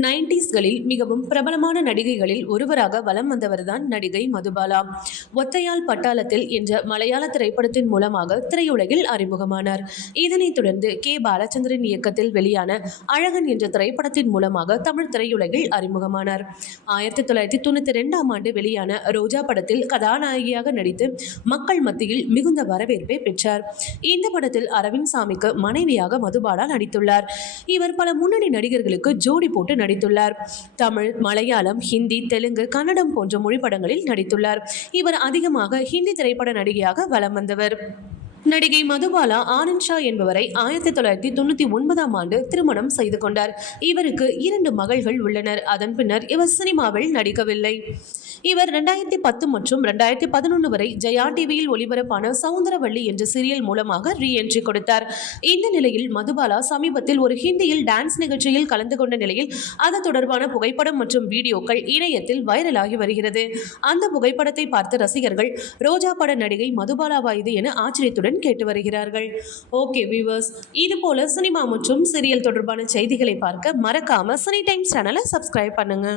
நைன்டிஸ்களில் மிகவும் பிரபலமான நடிகைகளில் ஒருவராக வலம் வந்தவர்தான் நடிகை மதுபாலா. ஒத்தையால் பட்டாளத்தில் என்ற மலையாள திரைப்படத்தின் மூலமாக திரையுலகில் அறிமுகமானார். இதனைத் தொடர்ந்து கே. பாலச்சந்திரன் இயக்கத்தில் வெளியான அழகன் என்ற திரைப்படத்தின் மூலமாக தமிழ் திரையுலகில் அறிமுகமானார். ஆயிரத்தி தொள்ளாயிரத்தி தொண்ணூற்றி ரெண்டாம் ஆண்டு வெளியான ரோஜா படத்தில் கதாநாயகியாக நடித்து மக்கள் மத்தியில் மிகுந்த வரவேற்பை பெற்றார். இந்த படத்தில் அரவிந்த் சாமிக்கு மனைவியாக மதுபாலா நடித்துள்ளார். இவர் பல முன்னணி நடிகர்களுக்கு ஜோடி போட்டு நடித்துள்ளார். தமிழ் மலையாளம் ஹிந்தி தெலுங்கு கன்னடம் போன்ற மொழி படங்களில் நடித்துள்ளார். இவர் அதிகமாக ஹிந்தி திரைப்பட நடிகையாக வலம் வந்தவர். நடிகை மதுபாலா ஆனந்த் ஷா என்பவரை ஆயிரத்தி தொள்ளாயிரத்தி தொண்ணூற்றி ஒன்பதாம் ஆண்டு திருமணம் செய்து கொண்டார். இவருக்கு இரண்டு மகள்கள் உள்ளனர். அதன் பின்னர் இவர் சினிமாவில் நடிக்கவில்லை. இவர் ரெண்டாயிரத்தி பத்து மற்றும் ரெண்டாயிரத்தி பதினொன்று வரை ஜெயா டிவியில் ஒளிபரப்பான சவுந்தரவள்ளி என்ற சீரியல் மூலமாக ரீஎன்ட்ரி கொடுத்தார். இந்த நிலையில் மதுபாலா சமீபத்தில் ஒரு ஹிந்தியில் டான்ஸ் நிகழ்ச்சியில் கலந்து கொண்ட நிலையில் அது தொடர்பான புகைப்படம் மற்றும் வீடியோக்கள் இணையத்தில் வைரலாகி வருகிறது. அந்த புகைப்படத்தை பார்த்த ரசிகர்கள் ரோஜா பட நடிகை மதுபாலாவா இது என ஆச்சரியத்துடன் கேட்டு வருகிறார்கள். ஓகே வியூவர்ஸ் இது போல சினிமா மற்றும் சீரியல் தொடர்பான செய்திகளை பார்க்க மறக்காம சினி டைம்ஸ் சேனலை சப்ஸ்கிரைப் பண்ணுங்க.